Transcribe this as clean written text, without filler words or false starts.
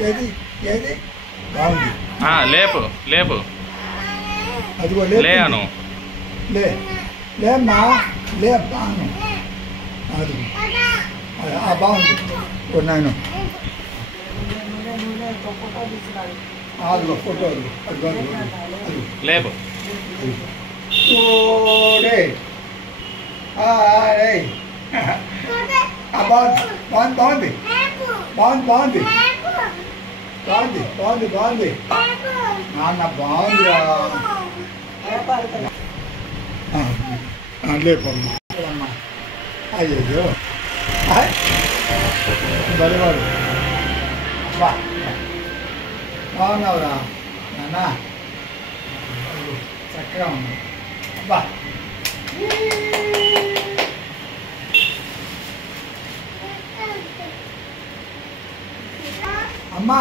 ఏది ఏది బాగుంది. లేపు లేపు అదిగో లేను లేమ్మా లే బాను అది బాగుంది. నాయన అదిగో ఫోటో అదిగో లేపు బాగుంది బాగుంది బాగుంది బాగుంది బాగుంది బాగుంది బాగుంది నాన్న బాగుందిరా. లేపమ్మా అయ్యో బలివాడు బా బాగున్నావురా నాన్న చక్కగా ఉన్నావు బా. అమ్మా